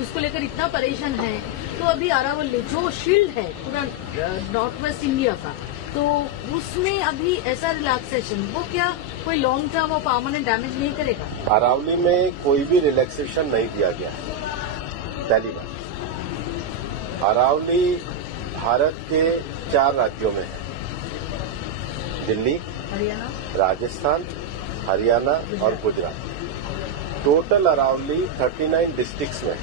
उसको लेकर इतना परेशान है। तो अभी अरावली जो शील्ड है पूरा नॉर्थ वेस्ट इंडिया का, तो उसमें अभी ऐसा रिलैक्सेशन वो क्या कोई लॉन्ग टर्म और परमानेंट डैमेज नहीं करेगा? अरावली में कोई भी रिलैक्सेशन नहीं दिया गया है। पहली बात, अरावली भारत के 4 राज्यों में है, दिल्ली, हरियाणा, राजस्थान, हरियाणा और गुजरात। टोटल अरावली 39 डिस्ट्रिक्ट्स में है।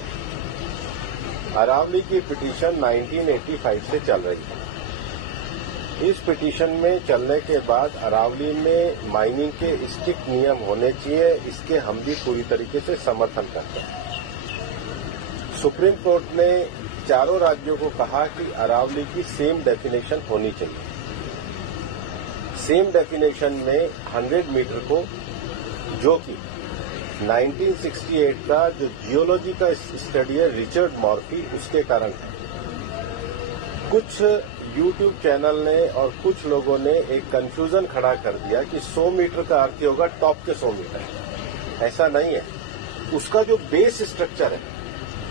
अरावली की पिटीशन 1985 से चल रही है। इस पिटीशन में चलने के बाद अरावली में माइनिंग के स्ट्रिक्ट नियम होने चाहिए, इसके हम भी पूरी तरीके से समर्थन करते हैं। सुप्रीम कोर्ट ने चारों राज्यों को कहा कि अरावली की सेम डेफिनेशन होनी चाहिए। सेम डेफिनेशन में 100 मीटर को, जो कि 1968 का जो जियोलॉजी का स्टडी है रिचर्ड मॉर्फी, उसके कारण है। कुछ यूट्यूब चैनल ने और कुछ लोगों ने एक कंफ्यूजन खड़ा कर दिया कि 100 मीटर का अर्थ होगा टॉप के 100 मीटर। ऐसा नहीं है। उसका जो बेस स्ट्रक्चर है,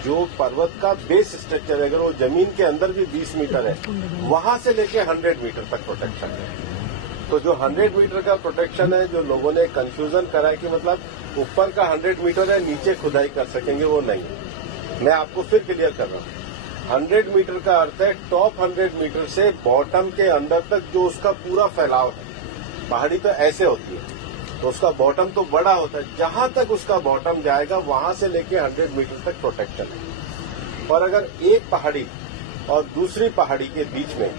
जो पर्वत का बेस स्ट्रक्चर है, अगर वो जमीन के अंदर भी 20 मीटर है, वहां से लेके 100 मीटर तक प्रोटेक्शन है। तो जो 100 मीटर का प्रोटेक्शन है, जो लोगों ने कंफ्यूजन करा है कि मतलब ऊपर का 100 मीटर है, नीचे खुदाई कर सकेंगे, वो नहीं। मैं आपको फिर क्लियर कर रहा हूं। 100 मीटर का अर्थ है टॉप 100 मीटर से बॉटम के अंदर तक जो उसका पूरा फैलाव है। पहाड़ी तो ऐसे होती है, तो उसका बॉटम तो बड़ा होता है। जहां तक उसका बॉटम जाएगा वहां से लेके 100 मीटर तक प्रोटेक्शन है। और अगर एक पहाड़ी और दूसरी पहाड़ी के बीच में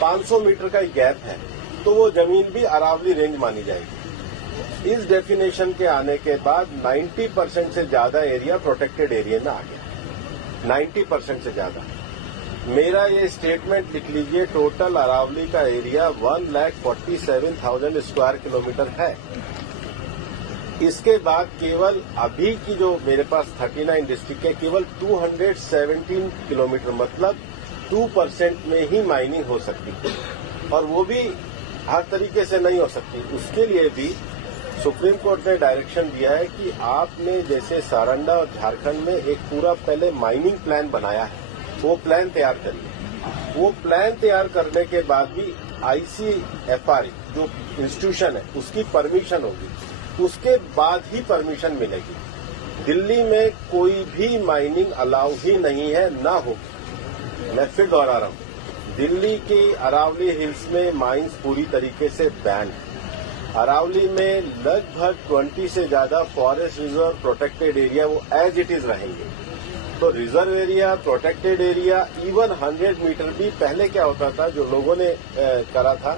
500 मीटर का गैप है, तो वो जमीन भी अरावली रेंज मानी जाएगी। इस डेफिनेशन के आने के बाद 90% से ज्यादा एरिया प्रोटेक्टेड एरिया में आ गया। 90% से ज्यादा। मेरा ये स्टेटमेंट लिख लीजिए, टोटल अरावली का एरिया 1,47,000 स्क्वायर किलोमीटर है। इसके बाद केवल अभी की जो मेरे पास 39 डिस्ट्रिक्ट है, केवल 217 किलोमीटर, मतलब 2% में ही माइनिंग हो सकती है, और वो भी हर तरीके से नहीं हो सकती। उसके लिए भी सुप्रीम कोर्ट ने डायरेक्शन दिया है कि आपने जैसे सारंडा और झारखंड में एक पूरा पहले माइनिंग प्लान बनाया है, वो प्लान तैयार करिए। वो प्लान तैयार करने के बाद भी ICFR जो इंस्टीट्यूशन है उसकी परमिशन होगी, उसके बाद ही परमिशन मिलेगी। दिल्ली में कोई भी माइनिंग अलाउ ही नहीं है, ना होगी। मैं फिर दोहरा रहा हूं, दिल्ली की अरावली हिल्स में माइंस पूरी तरीके से बैन है। अरावली में लगभग 20 से ज्यादा फॉरेस्ट रिजर्व प्रोटेक्टेड एरिया वो एज इट इज रहेंगे। तो reserve area, protected area, even 100 metre भी पहले क्या होता था, जो लोगों ने करा था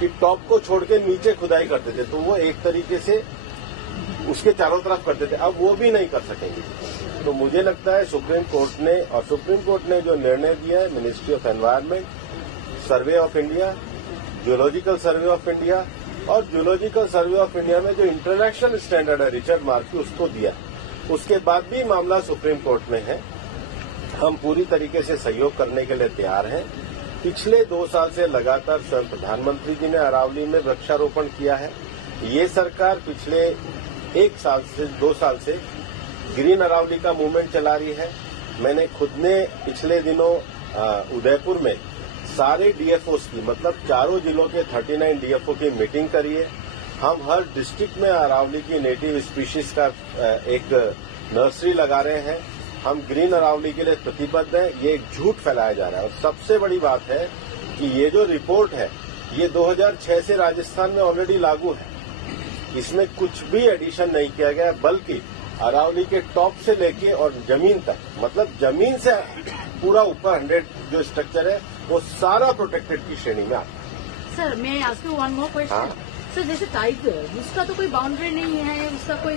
कि टॉप को छोड़ के नीचे खुदाई करते थे, तो वो एक तरीके से उसके चारों तरफ करते थे। अब वो भी नहीं कर सकेंगे। तो मुझे लगता है सुप्रीम कोर्ट ने जो निर्णय दिया है, ministry of environment, survey of India, geological survey of India, और जियोलॉजिकल सर्वे ऑफ इंडिया में जो इंटरनेशनल स्टैंडर्ड है रिचर्ड मार्फी, उसको दिया। उसके बाद भी मामला सुप्रीम कोर्ट में है। हम पूरी तरीके से सहयोग करने के लिए तैयार हैं। पिछले 2 साल से लगातार स्वयं प्रधानमंत्री जी ने अरावली में वृक्षारोपण किया है। ये सरकार पिछले 2 साल से ग्रीन अरावली का मूवमेंट चला रही है। मैंने खुद ने पिछले दिनों उदयपुर में सारे डीएफओस की, मतलब चारों जिलों के 39 डीएफओ की मीटिंग करी है। हम हर डिस्ट्रिक्ट में अरावली की नेटिव स्पीशीज का एक नर्सरी लगा रहे हैं। हम ग्रीन अरावली के लिए प्रतिबद्ध हैं। ये एक झूठ फैलाया जा रहा है। और सबसे बड़ी बात है कि ये जो रिपोर्ट है, ये 2006 से राजस्थान में ऑलरेडी लागू है। इसमें कुछ भी एडिशन नहीं किया गया, बल्कि अरावली के टॉप से लेके और जमीन तक, मतलब जमीन से पूरा ऊपर 100 जो स्ट्रक्चर है, वो सारा प्रोटेक्टेड की श्रेणी में आता है। सर, मैं ask you one more question. Sir, जैसे टाइगर, उसका तो कोई बाउंड्री नहीं है, उसका कोई